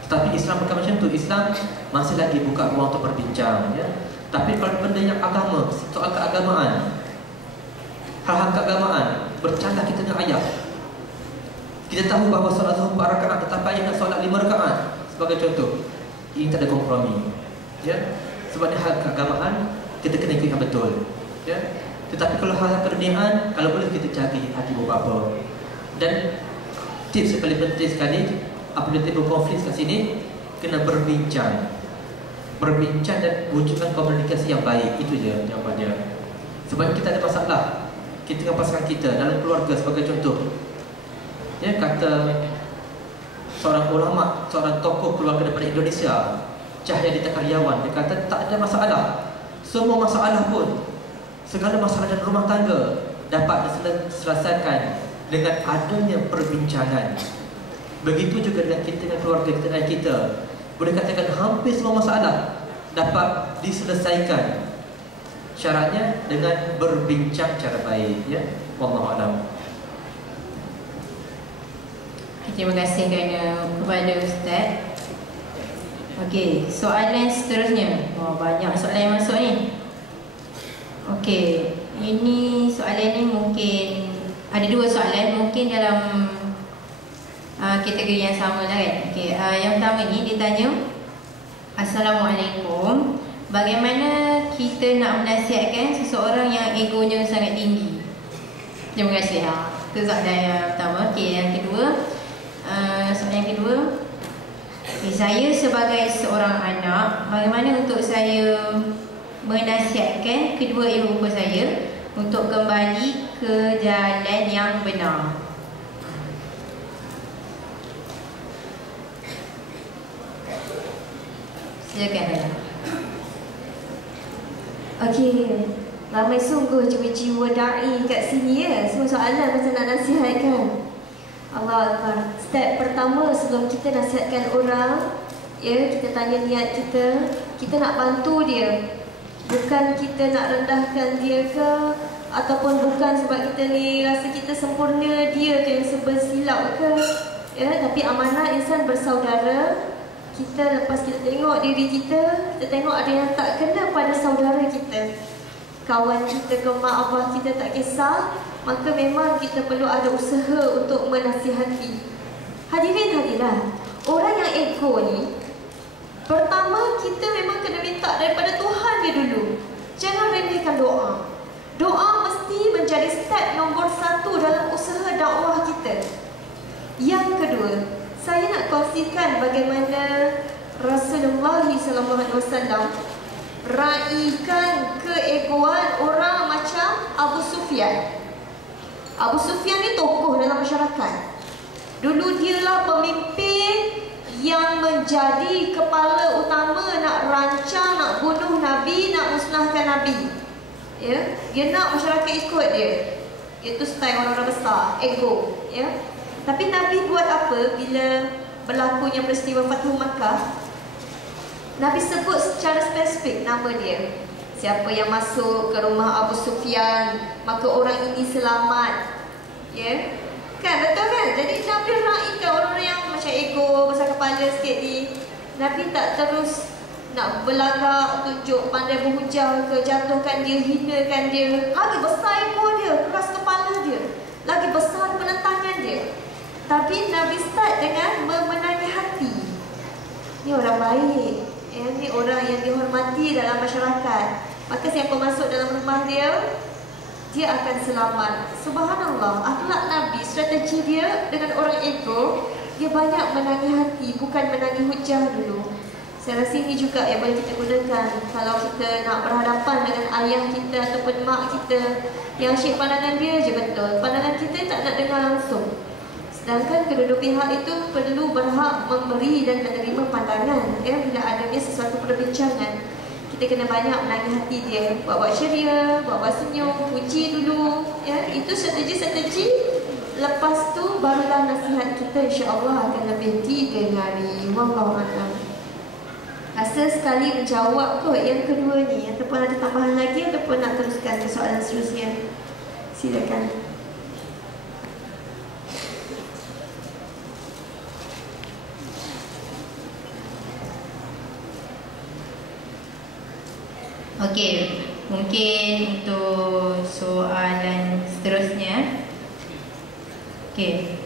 Tetapi Islam bukan macam tu. Islam masih lagi buka ruang untuk berbincang ya. Tapi kalau benda yang agama, soal keagamaan, hal-hal keagamaan, bercakap kita dengan ayah, Kita tahu bahawa solat zuhur 4 rakaat, tetapi ayah nak solat 5 rakaat sebagai contoh. Ini tak ada kompromi. Ya. Sebab di hal keagamaan kita kena ikut yang betul. Ya. Tetapi kalau hal keduniaan, kalau boleh kita jaga hati bapa. Dan tips yang paling penting sekali, apabila timbul konflik kat sini, kena berbincang. Berbincang dan wujudkan komunikasi yang baik. Itu je jawapan dia. Sebab kita ada masalah kita dengan pasangan kita dalam keluarga sebagai contoh. Ya, kata seorang ulama, seorang tokoh keluarga daripada Indonesia, Cahyadita Karyawan, dia kata tak ada masalah. Semua masalah pun, segala masalah dalam rumah tangga dapat diselesaikan dengan adanya perbincangan. Begitu juga dengan kita dengan keluarga kita dan kita. Boleh katakan hampir semua masalah dapat diselesaikan. Syaratnya dengan berbincang cara baik, ya. Wallahu a'lam. Terima kasih kepada Ustaz. Okey, soalan seterusnya. Banyak soalan yang masuk ni. Okey, ini soalan ni mungkin ada 2 soalan, mungkin dalam kategori yang sama lah kan. Okey, yang pertama ni dia tanya, Assalamualaikum, bagaimana kita nak menasihatkan seseorang yang egonya sangat tinggi? Terima kasih. Itu soalan yang pertama. Okey, yang kedua, soalan yang kedua, saya sebagai seorang anak, bagaimana untuk saya menasihatkan kedua ibu bapa saya untuk kembali ke jalan yang benar? Silakan saya. Okey, ramai sungguh jiwa-jiwa da'i kat sini ya. Semua soalan macam nak nasihatkan. Allah Akbar. Step pertama sebelum kita nasihatkan orang, ya, kita tanya niat kita. Kita nak bantu dia, bukan kita nak rendahkan dia ke, ataupun bukan sebab kita ni rasa kita sempurna, dia ke yang serba silap ke, ya. Tapi amanah insan bersaudara. Kita lepas kita tengok diri kita, kita tengok ada yang tak kena pada saudara kita, kawan kita ke, mak abah kita, tak kisah, maka memang kita perlu ada usaha untuk menasihati. Hadirin hadirat, orang yang ego ni, pertama kita memang kena minta daripada Tuhan dia dulu. Jangan remehkan doa. Doa mesti menjadi step nombor 1 dalam usaha dakwah kita. Yang kedua, saya nak kongsikan bagaimana Rasulullah SAW raikan keegoan orang macam Abu Sufyan. Abu Sufyan ni tokoh dalam masyarakat. Dulu dialah pemimpin yang menjadi kepala utama nak rancang, nak bunuh Nabi, nak musnahkan Nabi. Ya, dia nak masyarakat ikut dia. Itu style orang-orang besar, ego, ya. Tapi Nabi buat apa bila berlakunya peristiwa Fathu Makkah? Nabi sebut secara spesifik nama dia. Siapa yang masuk ke rumah Abu Sufyan, maka orang ini selamat. Ya, kan, betul kan? Jadi Nabi raikan orang-orang yang macam ego, besar kepala sikit ni. Nabi tak terus nak berlagak, tunjuk pandai berhujah ke, jatuhkan dia, hinakan dia. Lagi besar ego dia, keras kepala dia, lagi besar penentangan dia. Tapi Nabi start dengan memenangi hati. Ni orang baik, ya, ni orang yang dihormati dalam masyarakat. Maka siapa masuk dalam rumah dia, dia akan selamat. Subhanallah, akhlak Nabi, strategi dia dengan orang ego, dia banyak menangi hati, bukan menangi hujah dulu. Saya rasa ini juga yang boleh kita gunakan kalau kita nak berhadapan dengan ayah kita ataupun mak kita, yang asyik pandangan dia je betul, pandangan kita tak nak dengar langsung. Sedangkan kedua-dua pihak itu perlu berhak memberi dan menerima pandangan, ya, bila adanya sesuatu perbincangan. Kita kena banyak menangi hati dia, buat ceria, buat senyum, puji dulu, ya. Itu strategi-strategi. Lepas tu barulah nasihat kita insya-Allah akan lebih didengari. Wallahu a'lam. Rasa sekali menjawab kot yang kedua ni, ataupun ada tambahan lagi ataupun nak teruskan ke soalan seterusnya. Silakan. Okey, mungkin untuk soalan seterusnya. Okey.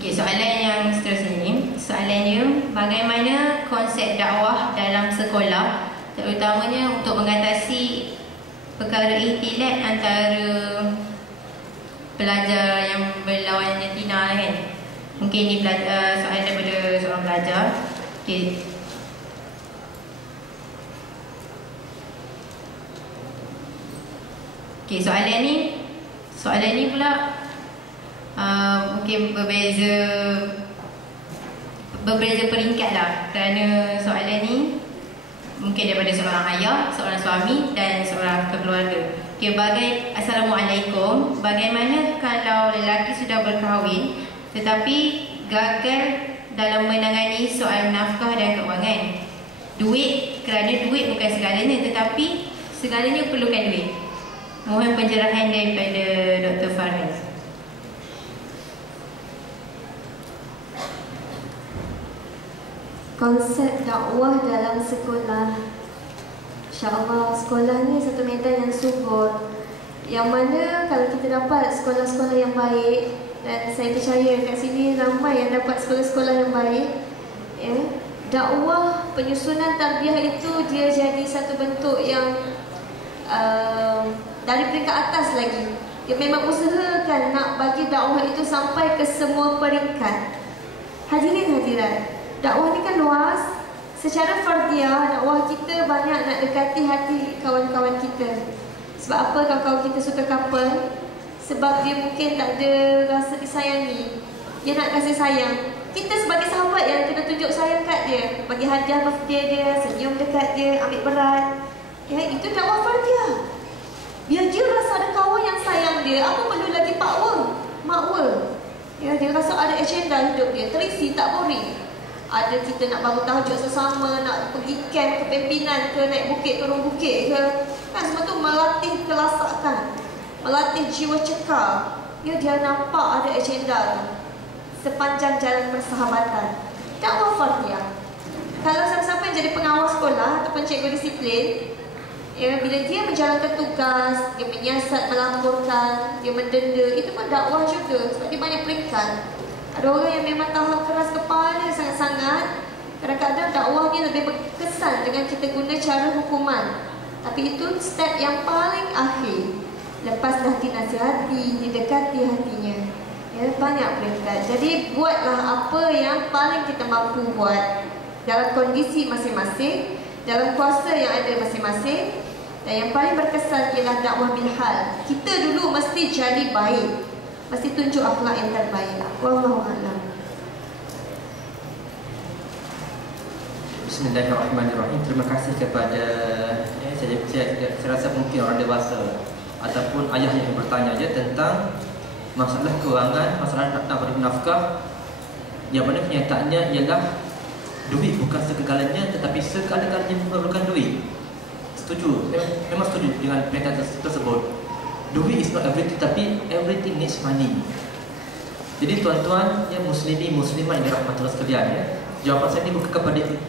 Okey, soalan yang seterusnya ni. Soalannya, bagaimana konsep dakwah dalam sekolah, terutamanya untuk mengatasi perkara ikhtilaf antara pelajar yang berlawan jantina kan? Mungkin ni soalan daripada seorang pelajar. Okey. Okey, soalan ni pula mungkin berbeza peringkat lah, kerana soalan ni mungkin daripada seorang ayah, seorang suami dan seorang keluarga. Okay, Assalamualaikum. Bagaimana kalau lelaki sudah berkahwin tetapi gagal dalam menangani soal nafkah dan kewangan? Kerana duit bukan segalanya, tetapi segalanya perlukan duit. Mohon pencerahan daripada Dr. Farhan. Konsep dakwah dalam sekolah, insya-Allah sekolah ni satu medan yang subur, yang mana kalau kita dapat sekolah-sekolah yang baik, dan saya percaya kat sini ramai yang dapat sekolah-sekolah yang baik, ya, dakwah penyusunan tarbiyah itu dia jadi satu bentuk yang dari peringkat atas lagi. Dia memang usahakan nak bagi dakwah itu sampai ke semua peringkat. Hadirin hadirat, dakwah ni kan luas. Secara fardiah, dakwah kita banyak nak dekati hati kawan-kawan kita. Sebab apa kawan-kawan kita suka couple? Sebab dia mungkin tak ada rasa disayangi. Dia nak kasih sayang. Kita sebagai sahabat yang kena tunjuk sayang kat dia, bagi hadiah birthday dia, senyum dekat dia, ambil berat. Ya, itu dakwah fardiah. Biar dia rasa ada kawan yang sayang dia, apa perlu lagi makwa. Ya, dia rasa ada agenda hidup dia, terisi, tak boring. Ada kita nak bangun tahajud sesama, nak pergi camp kepimpinan ke, naik bukit, turun bukit ke. Kan semua tu melatih kelasakan, melatih jiwa cekal. Ya, dia nampak ada agenda tu sepanjang jalan persahabatan. Dakwah fardiah. Kalau siapa-siapa yang jadi pengawas sekolah ataupun cikgu disiplin, ya, bila dia menjalankan tugas, dia menyiasat, melaporkan, dia mendenda, itu pun dakwah juga sebab dia banyak peringkat. Ada orang yang memang tahan keras kepala sangat-sangat. Kadang-kadang dakwahnya lebih berkesan dengan kita guna cara hukuman. Tapi itu step yang paling akhir. Lepas dah dinasihati, didekati hatinya, ya, banyak peringkat. Jadi buatlah apa yang paling kita mampu buat dalam kondisi masing-masing, dalam kuasa yang ada masing-masing. Dan yang paling berkesan ialah dakwah bilhal. Kita dulu mesti jadi baik, mesti tunjuk akhlak yang terbaik. Wallahu a'lam. Bismillahirrahmanirrahim. Terima kasih kepada saya rasa mungkin orang dewasa ataupun ayah yang bertanya je tentang masalah kewangan, masalah nak beri nafkah, yang mana kenyataannya ialah duit bukan segalanya, tetapi segala-galanya memerlukan duit. Setuju, memang setuju dengan pernyataan tersebut. Duit is not everything, tapi everything needs money. Jadi tuan-tuan yang muslimin, muslimat yang dirahmati Allah sekalian, ya, jawapan saya ini bukan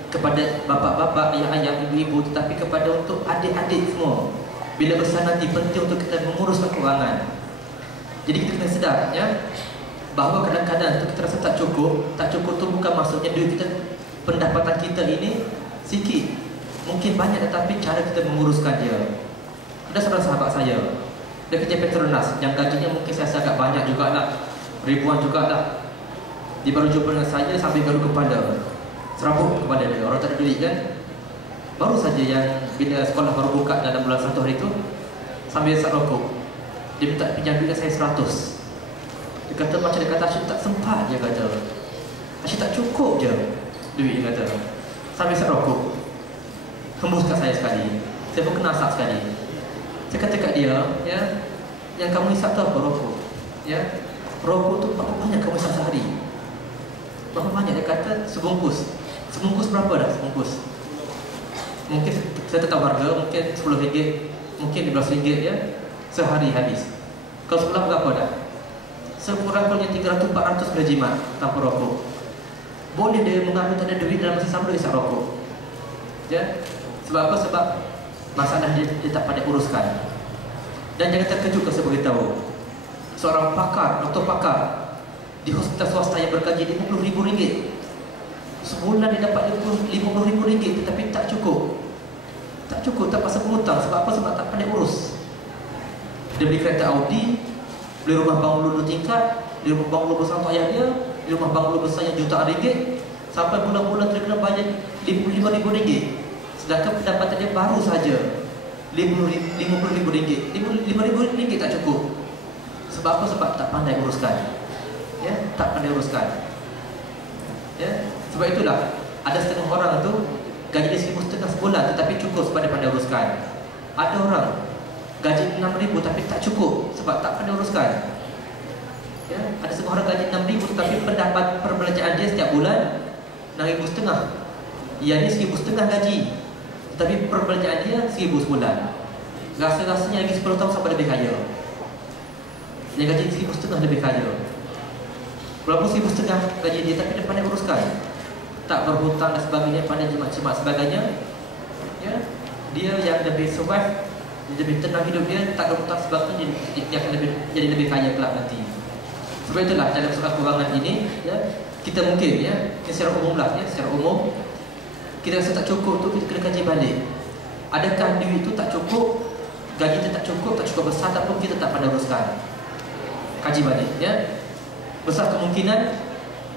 kepada bapa-bapa, ayah-ayah, ibu-ibu, tetapi kepada untuk adik-adik semua. Bila besar nanti penting untuk kita menguruskan kewangan. Jadi kita kena sedar, ya, bahawa kadang-kadang kita rasa tak cukup tu bukan maksudnya duit kita, pendapatan kita ini sikit. Mungkin banyak, tetapi cara kita menguruskan dia. Ada seorang sahabat saya, dia kerja Petronas, yang gajinya mungkin saya rasa agak banyak juga lah, ribuan juga lah. Dia baru jumpa dengan saya sambil garuk kepala, serabut kepada dia. Orang tak ada duit kan. Baru saja yang bila sekolah baru buka dalam bulan 1 hari itu, sambil isap rokok, dia minta pinjam duit saya 100. Dia kata macam, dia kata Asyik tak sempat, dia kata Asyik tak cukup je duit, dia kata. Sambil isap rokok, hembus kat saya sekali. Saya pun kena asap sekali. Saya kata kat dia, ya, yang kamu isap tu apa? Rokok. Ya, rokok tu berapa banyak kamu isap sehari? Berapa banyak? Dia kata sebungkus. Sebungkus berapa dah sebungkus? Mungkin saya tak tahu harga, mungkin RM10, mungkin RM15, ya, sehari habis. Kalau sebulan berapa dah? Sekurang-kurangnya 300-400 kena jimat tanpa rokok. Boleh dia mengambil tanda duit dalam masa sama dia isap rokok, ya. Sebab apa? Sebab masalah dia tak pandai uruskan. Dan jangan terkejut kalau saya beritahu, seorang pakar, doktor pakar, di hospital swasta yang bergaji RM50.000. Sebulan dia dapat RM50.000, tetapi tak cukup. Tak cukup, tak pasal hutang. Sebab apa? Sebab tak pandai urus. Dia beli kereta Audi, beli rumah banglo 2 tingkat, beli rumah banglo besar untuk ayah dia, beli rumah banglo besar yang jutaan ringgit, sampai bulan-bulan dia kena bayar RM55.000. Sedangkan pendapatan dia baru saja RM50.000. RM5.000 tak cukup. Sebab apa? Sebab tak pandai uruskan. Ya, tak pandai uruskan. Ya, sebab itulah ada setengah orang tu gaji dia RM1,500 sebulan tetapi cukup sebab dia pandai uruskan. Ada orang gaji RM6,000 tapi tak cukup sebab tak pandai uruskan. Ya, ada setengah orang gaji RM6,000 tetapi pendapat perbelanjaan dia setiap bulan RM6,500. Ia ni RM1,500 gaji, tetapi perbelanjaan dia RM1,000 sebulan. Rasa-rasanya lagi 10 tahun sampai lebih kaya. Dia gaji RM1,500 lebih kaya. Walaupun RM1,500 gaji dia, tapi dia pandai uruskan. Tak berhutang dan sebagainya, pandai cemat-cemat sebagainya. Ya, dia yang lebih survive, dia lebih tenang hidup dia, tak berhutang sebagainya, dia akan jadi lebih kaya kelak nanti. Sebab itulah dalam soal kewangan ini, ya, kita mungkin, ya, secara umum lah, ya, secara umum, kita rasa tak cukup tu, kita kena kaji balik. Adakah duit itu tak cukup, gaji kita tak cukup besar, ataupun kita tak pandai uruskan? Kaji balik, ya. Besar kemungkinan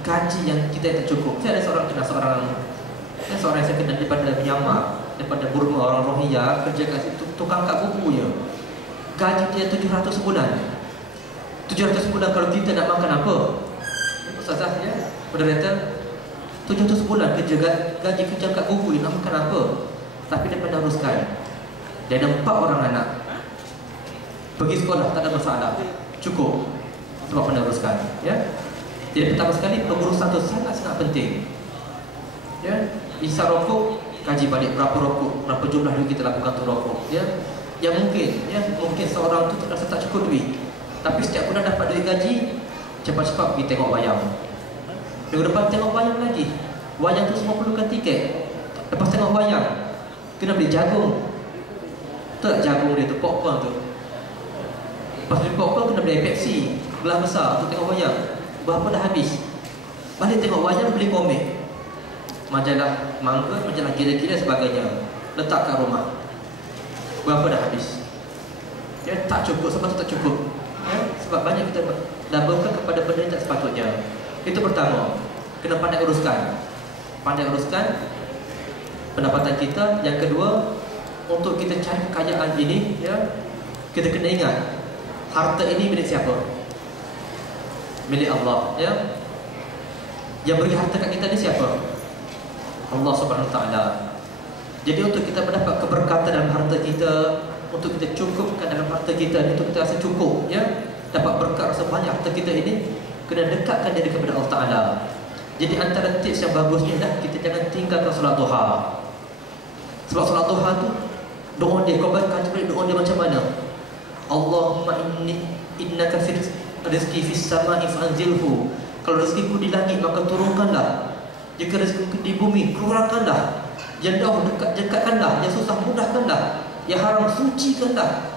gaji yang kita tak cukup. Saya ada seorang yang saya kenal daripada Myanmar, daripada Burma, orang Rohingya, kerja kat situ, tukang kat buku je. Gaji dia 700 sebulan. 700 sebulan kalau kita nak makan apa? Ustazah, ya, moderator, 700 sebulan kerja, gaji kerja kat buku nak makan apa? Tapi dia pandai uruskan. Dia ada 4 orang anak. Pergi sekolah tak ada masalah, cukup sebab pandai uruskan, ya. Jadi pertama sekali pengurusan itu sangat-sangat penting. Ya, isap rokok, kaji balik berapa rokok, berapa jumlah duit kita lakukan untuk rokok. Ya, yang mungkin, ya, mungkin seorang itu rasa tak cukup duit, tapi setiap bulan dapat duit gaji, cepat-cepat pergi tengok wayang. Minggu depan tengok wayang lagi. Wayang tu semua perlukan tiket. Lepas tengok wayang, kena beli jagung. Tu tak jagung dia tu, popcorn tu. Lepas beli popcorn kena beli Pepsi, gelas besar untuk tengok wayang. Berapa dah habis. Balik tengok wayang, beli komik, majalah manga, majalah gila-gila sebagainya, letak kat rumah. Berapa dah habis. Ya, tak cukup. Sebab tu tak cukup, ya, sebab banyak kita daburkan kepada benda yang tak sepatutnya. Itu pertama, kena pandai uruskan. Pandai uruskan pendapatan kita. Yang kedua, untuk kita cari kekayaan ini, ya, kita kena ingat harta ini milik siapa? Milik Allah, ya. Yang beri harta kat kita ni siapa? Allah Subhanahu Wa Taala. Jadi untuk kita mendapat keberkatan dalam harta kita, untuk kita cukupkan dalam harta kita ni, untuk kita rasa cukup, ya, dapat berkat rasa banyak harta kita ini, kena dekatkan diri kepada Allah Taala. Jadi antara tips yang bagusnya adalah kita jangan tinggalkan solat duha. Sebab solat duha tu doa dia, kau baca balik doa dia macam mana? Allahumma innaka rizki fis sama'i fa'anzilhu. Kalau rezekiku di langit maka turunkanlah. Jika rezekiku di bumi kurangkanlah. Yang jauh dekatkanlah, yang susah mudahkanlah, yang haram sucikanlah.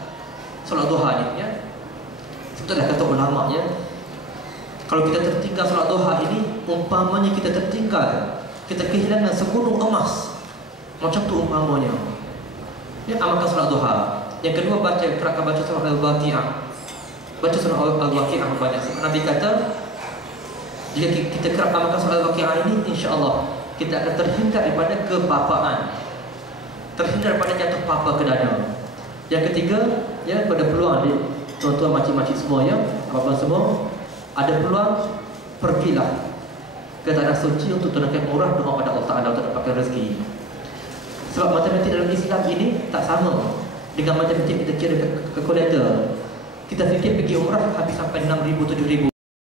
Solat duha ni, ya. Sebetulnya kata ulama, ya, kalau kita tertinggal solat duha ini, umpamanya kita tertinggal, kita kehilangan segunung emas. Macam tu umpamanya. Ya, amalkan solat duha. Yang kedua, kerapkan baca surah Al-Waqi'ah. Baca surah Al-Waqi'ah banyak. Nabi kata, jika kita kerap amalkan surah Al-Waqi'ah ini, insya-Allah kita akan terhindar daripada kebapaan, terhindar daripada jatuh papa ke dana. Yang ketiga, ya, pada peluang ni, tuan-tuan, makcik-makcik semua, ya, abang semua, ada peluang, pergilah ke tanah suci untuk tunaikan umrah, doa pada Allah Taala untuk dapatkan rezeki. Sebab matematik dalam Islam ini tak sama dengan matematik kita kira kalkulator. Kita fikir pergi umrah habis sampai 6,000, 7,000.